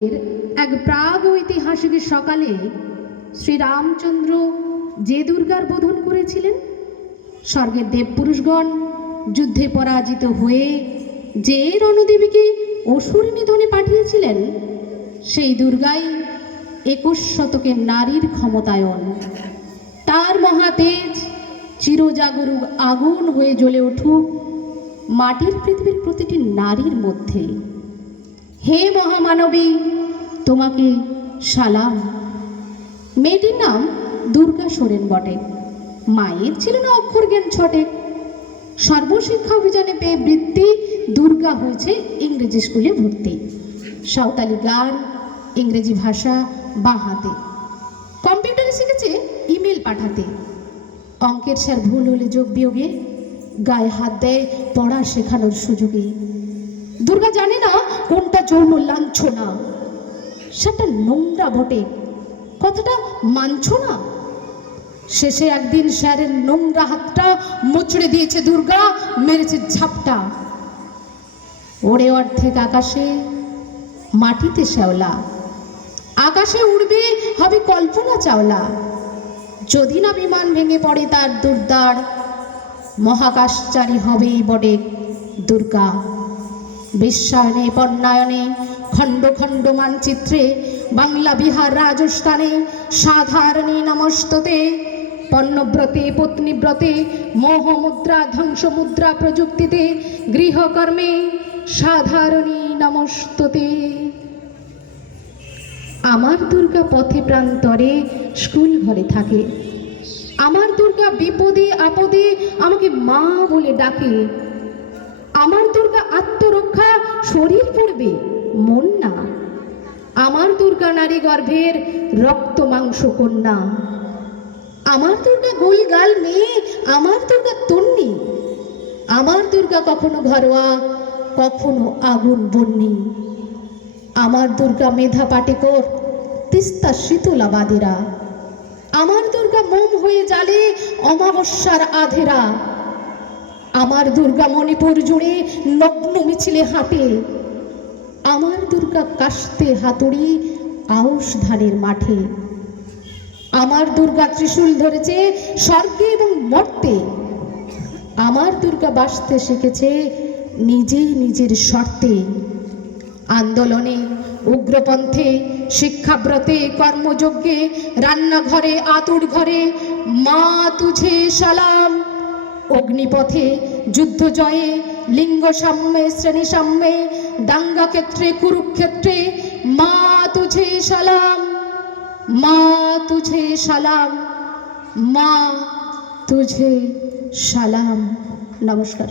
এক প্রাগ ঐতিহাসিক সকালে শ্রীরামচন্দ্র যে দুর্গার বোধন করেছিলেন, স্বর্গের দেবপুরুষগণ যুদ্ধে পরাজিত হয়ে যে রণদেবীকে অসুর নিধনে পাঠিয়েছিলেন, সেই দুর্গাই 21 শতকের নারীর ক্ষমতায়ন। তার মহাতেজ চিরজাগরুক আগুন হয়ে জ্বলে উঠুক মাটির পৃথিবীর প্রতিটি নারীর মধ্যে। হে মহামানবী, তোমাকে সালাম। মেয়েটির নাম দুর্গা সোরেন বটে। মায়ের ছিল না অক্ষর জ্ঞান ছটে। সর্বশিক্ষা অভিযানে পেয়ে বৃত্তি দুর্গা হয়েছে ইংরেজি স্কুলে ভর্তি। সাঁওতালি গান, ইংরেজি ভাষা বাঁ হাতে। কম্পিউটারে শিখেছে ইমেল পাঠাতে। অঙ্কের স্যার ভুল হলে যোগ বিয়োগে গায়ে হাত দেয় পড়া শেখানোর সুযোগে। দুর্গা জানে না কোনটা যৌন লাঞ্ছনা, সেটা নোংরা বটে, কথাটা মানছ না। শেষে একদিন স্যারের নোংরা হাতটা মুচড়ে দিয়েছে দুর্গা, মেরেছে ঝাপটা। ওরে অর্ধেক আকাশে, মাটিতে শ্যাওলা। আকাশে উড়বে হবে কল্পনা চাওলা। যদি না বিমান ভেঙে পড়ে তার দুর্দার, মহাকাশচারী হবেই বটে দুর্গা। বিশ্বায়নে বন্যায়নে খণ্ড খণ্ড মানচিত্রে বাংলা বিহার রাজস্থানে সাধারণী নমস্ততে। পণ্যব্রতে পত্নীব্রতে মোহমুদ্রা ধ্বংসমুদ্রা প্রযুক্তিতে গৃহকর্মে সাধারণী নমস্ততে। আমার দুর্গা পথে প্রান্তরে স্কুল ঘরে থাকে। আমার দুর্গা বিপদে আপদে আমাকে মা বলে ডাকে। আমার দুর্গা আত্মরক্ষা শরীর পড়বে মন না। আমার দুর্গা নারী গর্ভের রক্ত মাংস কন্যা। আমার দুর্গা গোলগাল মেয়ে, আমার দুর্গা তন্নি। আমার দুর্গা কখনো ঘরোয়া, কখনো আগুন বন্যি। আমার দুর্গা মেধা পাটেকর, তিস্তা শীতলা বাদেরা। আমার দুর্গা মোম হয়ে জ্বালে অমাবস্যার আধেরা। আমার দুর্গা মণিপুর জুড়ে নগ্ন মিছিলে হাঁটে। আমার দুর্গা কাস্তে হাতুড়ি আউশ ধানের মাঠে। আমার দুর্গা ত্রিশূল ধরেছে স্বর্গে এবং মর্তে। আমার দুর্গা বাঁচতে শিখেছে নিজেই নিজের শর্তে। আন্দোলনে, উগ্রপন্থে, শিক্ষাব্রতে, কর্মযজ্ঞে, রান্নাঘরে, আতুর ঘরে মা তুঝে সালাম। অগ্নিপথে, যুদ্ধ জয়ে, লিঙ্গ সাম্যে, শ্রেণী সাম্যে, দাঙ্গা ক্ষেত্রে, কুরুক্ষেত্রে মা তুঝে সালাম, মা তুঝে সালাম, মা তুঝে সালাম। নমস্কার।